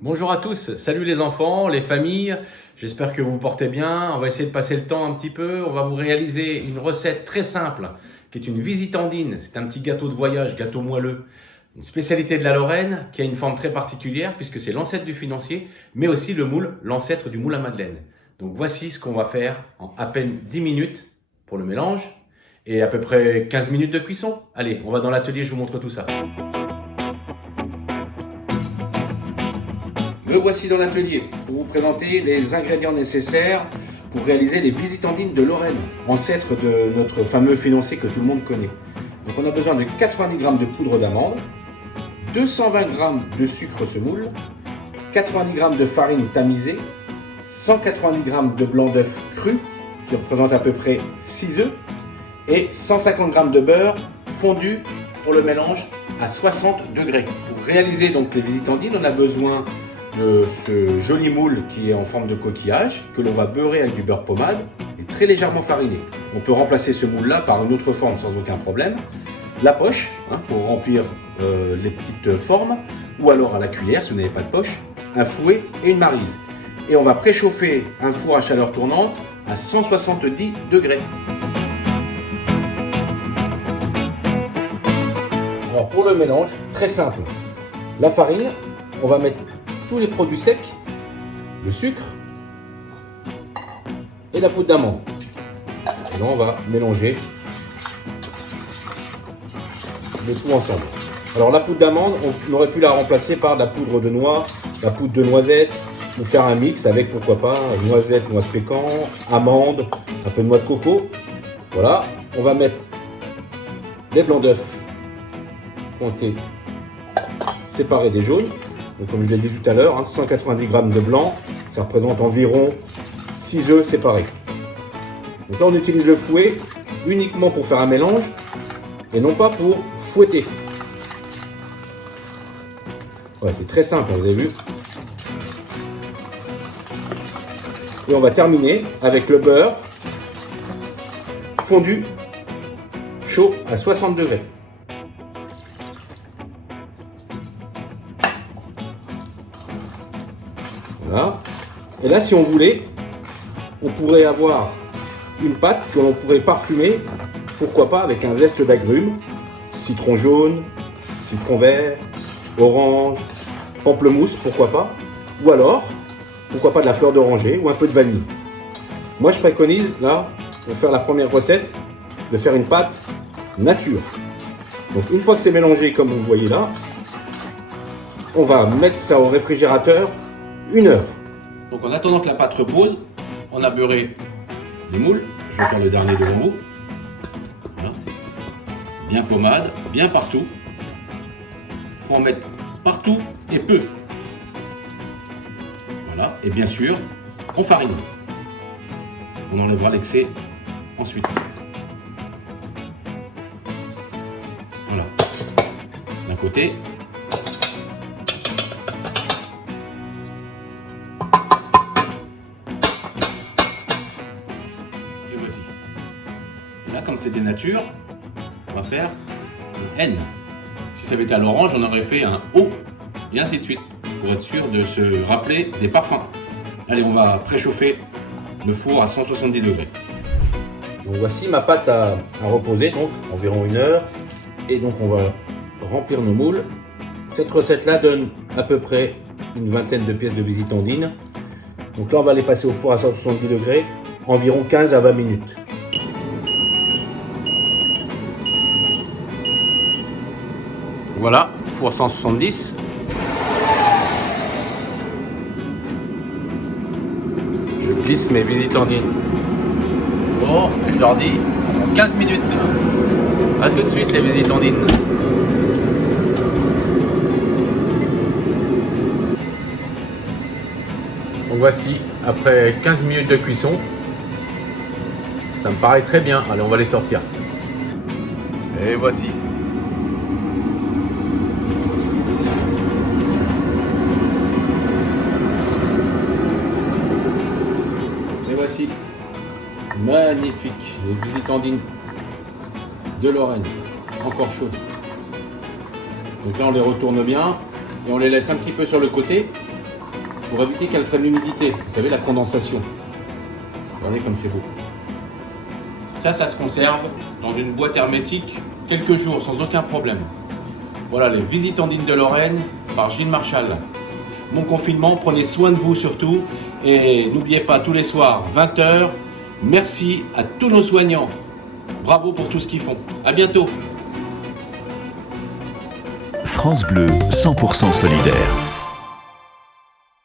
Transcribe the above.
Bonjour à tous, salut les enfants, les familles, j'espère que vous vous portez bien. On va essayer de passer le temps un petit peu. On va vous réaliser une recette très simple qui est une visitandine. C'est un petit gâteau de voyage, gâteau moelleux, une spécialité de la Lorraine qui a une forme très particulière puisque c'est l'ancêtre du financier, mais aussi le moule, l'ancêtre du moule à madeleine. Donc voici ce qu'on va faire en à peine 10 minutes pour le mélange et à peu près 15 minutes de cuisson. Allez, on va dans l'atelier, je vous montre tout ça. Me voici dans l'atelier pour vous présenter les ingrédients nécessaires pour réaliser les visitandines de Lorraine, ancêtre de notre fameux financier que tout le monde connaît. Donc on a besoin de 90 g de poudre d'amande, 220 g de sucre semoule, 90 g de farine tamisée, 190 g de blanc d'œuf cru qui représente à peu près 6 œufs et 150 g de beurre fondu pour le mélange à 60 degrés. Pour réaliser donc les visitandines, on a besoin de ce joli moule qui est en forme de coquillage que l'on va beurrer avec du beurre pommade et très légèrement fariné. On peut remplacer ce moule là par une autre forme sans aucun problème. La poche pour remplir les petites formes, ou alors à la cuillère si vous n'avez pas de poche, un fouet et une maryse. Et on va préchauffer un four à chaleur tournante à 170 degrés. Alors pour le mélange, très simple. La farine, on va mettre tous les produits secs, le sucre et la poudre d'amande. Et là on va mélanger le tout ensemble. Alors la poudre d'amande, on aurait pu la remplacer par de la poudre de noix, la poudre de noisette, ou faire un mix avec pourquoi pas noisette, noix de pécan, amande, un peu de noix de coco. Voilà, on va mettre les blancs d'œufs qui ont été séparés des jaunes. Donc, comme je l'ai dit tout à l'heure, 190 g de blanc, ça représente environ 6 œufs séparés. Donc là on utilise le fouet uniquement pour faire un mélange et non pas pour fouetter. Ouais, c'est très simple, vous avez vu. Et on va terminer avec le beurre fondu chaud à 60 degrés. Voilà. Et là, si on voulait, on pourrait avoir une pâte que l'on pourrait parfumer, pourquoi pas avec un zeste d'agrumes, citron jaune, citron vert, orange, pamplemousse, pourquoi pas, ou alors, pourquoi pas de la fleur d'oranger ou un peu de vanille. Moi, je préconise, là, pour faire la première recette, de faire une pâte nature. Donc, une fois que c'est mélangé, comme vous voyez là, on va mettre ça au réfrigérateur 1 heure. Donc en attendant que la pâte repose, on a beurré les moules. Je vais faire le dernier devant vous. Voilà. Bien pommade, bien partout. Il faut en mettre partout et peu. Voilà. Et bien sûr, on farine. On enlèvera l'excès ensuite. Voilà. D'un côté. Et voici. Et là, comme c'est des natures, on va faire un N. Si ça avait été à l'orange, on aurait fait un O. Et ainsi de suite, pour être sûr de se rappeler des parfums. Allez, on va préchauffer le four à 170 degrés. Donc voici ma pâte à reposer, donc environ 1 heure. Et donc on va remplir nos moules. Cette recette-là donne à peu près une vingtaine de pièces de visitandine. Donc là, on va les passer au four à 170 degrés, environ 15 à 20 minutes. Voilà, four 170. Je glisse mes visitandines. Bon, je leur dis 15 minutes. A tout de suite les visitandines. Donc voici, après 15 minutes de cuisson, ça me paraît très bien. Allez, on va les sortir. Et voici. Et voici. Magnifique, les visitandines de Lorraine, encore chaudes. Donc là on les retourne bien et on les laisse un petit peu sur le côté pour éviter qu'elle prenne l'humidité. Vous savez, la condensation. Regardez comme c'est beau. Ça se conserve dans une boîte hermétique quelques jours sans aucun problème. Voilà les Visitandines de Lorraine par Gilles Marchal. Bon confinement, prenez soin de vous surtout et n'oubliez pas tous les soirs 20h. Merci à tous nos soignants. Bravo pour tout ce qu'ils font. À bientôt. France Bleu, 100% solidaire.